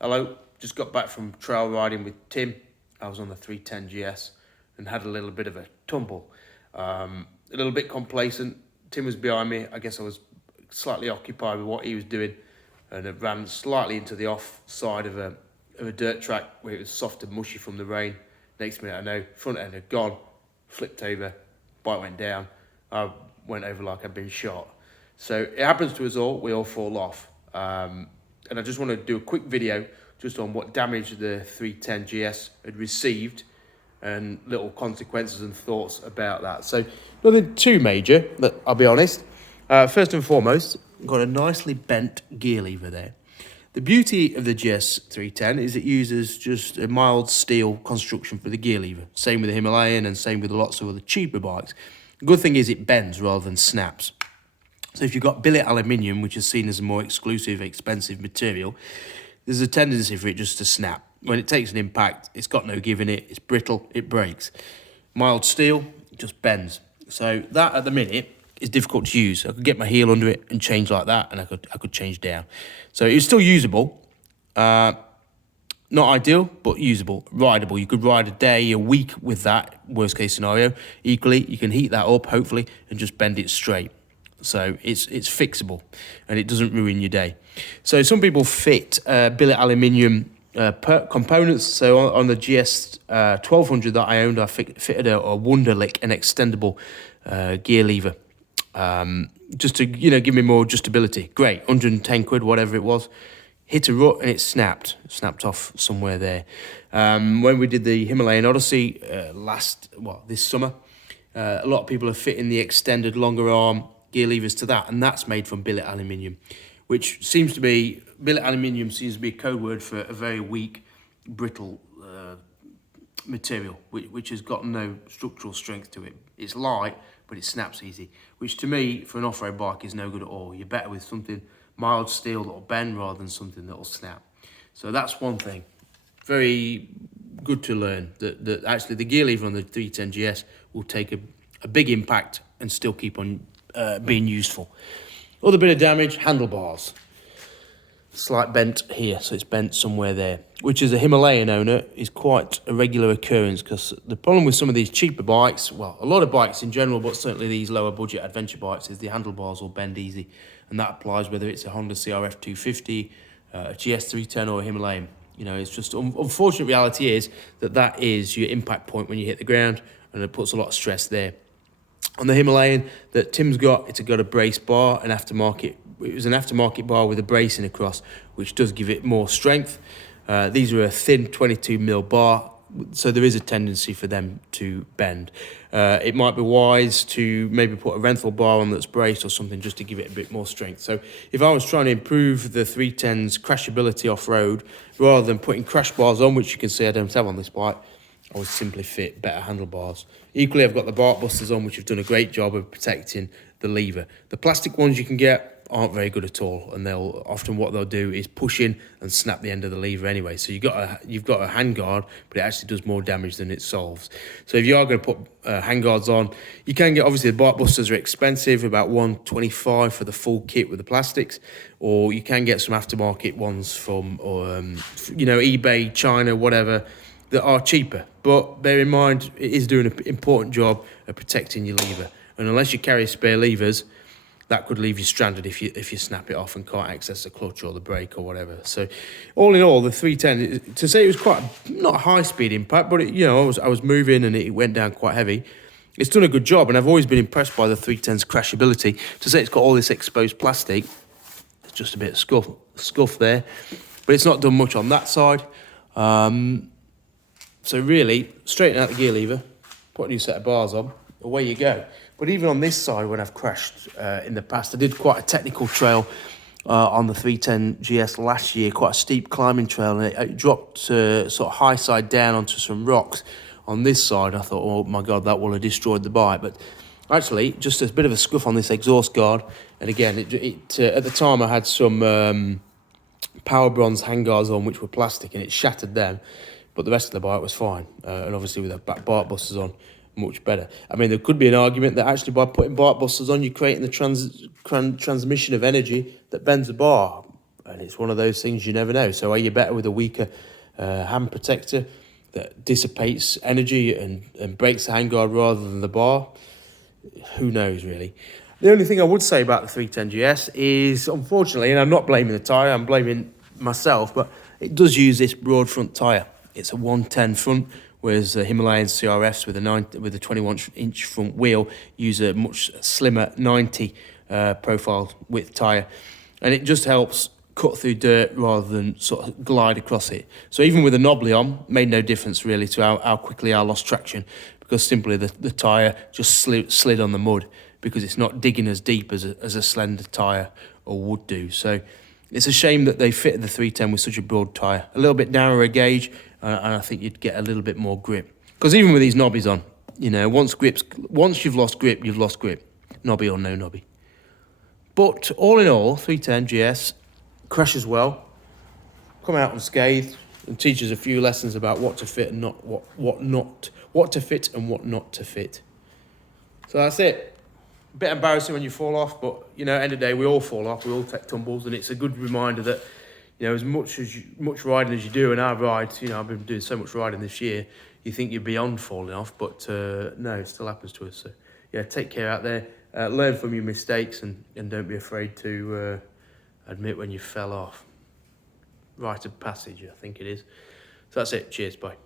Hello, just got back from trail riding with Tim. I was on the 310GS and had a little bit of a tumble. A little bit complacent. Tim was behind me. I guess I was slightly occupied with what he was doing, and it ran slightly into the off side of a dirt track where it was soft and mushy from the rain. Next minute I know, front end had gone, flipped over, bike went down. I went over like I'd been shot. So it happens to us all, we all fall off. And I just want to do a quick video just on what damage the 310GS had received and little consequences and thoughts about that. So nothing too major, but I'll be honest. First and foremost, got a nicely bent gear lever there. The beauty of the GS 310 is it uses just a mild steel construction for the gear lever. Same with the Himalayan and same with lots of other cheaper bikes. The good thing is it bends rather than snaps. So if you've got billet aluminium, which is seen as a more exclusive, expensive material, there's a tendency for it just to snap. When it takes an impact, it's got no give in it, it's brittle, it breaks. Mild steel, it just bends. So that at the minute is difficult to use. I could get my heel under it and change like that, and I could change down. So it's still usable. Not ideal, but usable, rideable. You could ride a day, a week with that, worst case scenario. Equally, you can heat that up, hopefully, and just bend it straight. So it's fixable and it doesn't ruin your day. So some people fit billet aluminium components. So on the GS 1200 that I owned, I fitted a Wunderlich, an extendable gear lever, just to give me more adjustability. Great, 110 quid, whatever it was. Hit a rut and it snapped off somewhere there. When we did the Himalayan Odyssey this summer, a lot of people are fitting the extended longer arm gear levers to that, and that's made from billet aluminium, which seems to be, billet aluminium seems to be a code word for a very weak, brittle material, which has got no structural strength to it. It's light, but it snaps easy, which to me, for an off-road bike, is no good at all. You're better with something mild steel that'll bend rather than something that'll snap. So that's one thing. Very good to learn that actually the gear lever on the 310GS will take a big impact and still keep on being useful. Other bit of damage, handlebars. Slight bent here, so it's bent somewhere there, which as a Himalayan owner is quite a regular occurrence, because the problem with some of these cheaper bikes, well, a lot of bikes in general, but certainly these lower budget adventure bikes, is the handlebars will bend easy, and that applies whether it's a Honda CRF 250, a GS 310 or a Himalayan. It's just unfortunate reality is that is your impact point when you hit the ground, and it puts a lot of stress there. On the Himalayan that Tim's got, it's got a brace bar, it was an aftermarket bar with a bracing across, which does give it more strength. These are a thin 22mm bar, so there is a tendency for them to bend. It might be wise to maybe put a Renthal bar on that's braced or something, just to give it a bit more strength. So if I was trying to improve the 310's crashability off-road, rather than putting crash bars on, which you can see I don't have on this bike, I would simply fit better handlebars. Equally, I've got the bark busters on, which have done a great job of protecting the lever. The plastic ones you can get aren't very good at all, and what they'll do is push in and snap the end of the lever anyway. So you've got a handguard, but it actually does more damage than it solves. So if you are going to put handguards on, you can get, obviously the bark busters are expensive, about $125 for the full kit with the plastics, or you can get some aftermarket ones from eBay, China, whatever, that are cheaper. But bear in mind, it is doing an important job of protecting your lever, and unless you carry spare levers, that could leave you stranded if you snap it off and can't access the clutch or the brake or whatever. So all in all, the 310, to say it was quite not a high speed impact, but I was moving and it went down quite heavy. It's done a good job, and I've always been impressed by the 310's crashability. To say it's got all this exposed plastic, it's just a bit of scuff there, but it's not done much on that side. So really, straighten out the gear lever, put a new set of bars on, away you go. But even on this side, when I've crashed in the past, I did quite a technical trail on the 310GS last year, quite a steep climbing trail, and it dropped sort of high side down onto some rocks on this side. I thought, oh my God, that will have destroyed the bike. But actually, just a bit of a scuff on this exhaust guard. And again, at the time I had some Power Bronze handguards on, which were plastic, and it shattered them. But the rest of the bike was fine, and obviously with the back bark busters on, much better. I mean, there could be an argument that actually by putting bark busters on, you're creating the transmission of energy that bends the bar. And it's one of those things you never know. So are you better with a weaker hand protector that dissipates energy and breaks the handguard rather than the bar? Who knows, really. The only thing I would say about the 310GS is, unfortunately, and I'm not blaming the tyre, I'm blaming myself, but it does use this broad front tyre. It's a 110 front, whereas the Himalayan CRFs with a 21-inch front wheel use a much slimmer 90 profile width tyre. And it just helps cut through dirt rather than sort of glide across it. So even with a knobbly on, made no difference really to how quickly I lost traction, because simply the tyre just slid on the mud, because it's not digging as deep as a slender tyre or would do. So it's a shame that they fitted the 310 with such a broad tyre. A little bit narrower gauge, and I think you'd get a little bit more grip. Because even with these knobbies on, you know, once you've lost grip, you've lost grip. Knobby or no knobby. But all in all, 310GS crashes well, come out unscathed, and teaches a few lessons about what to fit and what to fit and what not to fit. So that's it. A bit embarrassing when you fall off, but you know, end of the day, we all fall off, we all take tumbles, and it's a good reminder that, you know, as much riding as you do, and I ride, you know, I've been doing so much riding this year, you think you're beyond falling off, but no, it still happens to us. So yeah, take care out there, learn from your mistakes, and don't be afraid to admit when you fell off. Rite of passage, I think it is. So that's it. Cheers. Bye.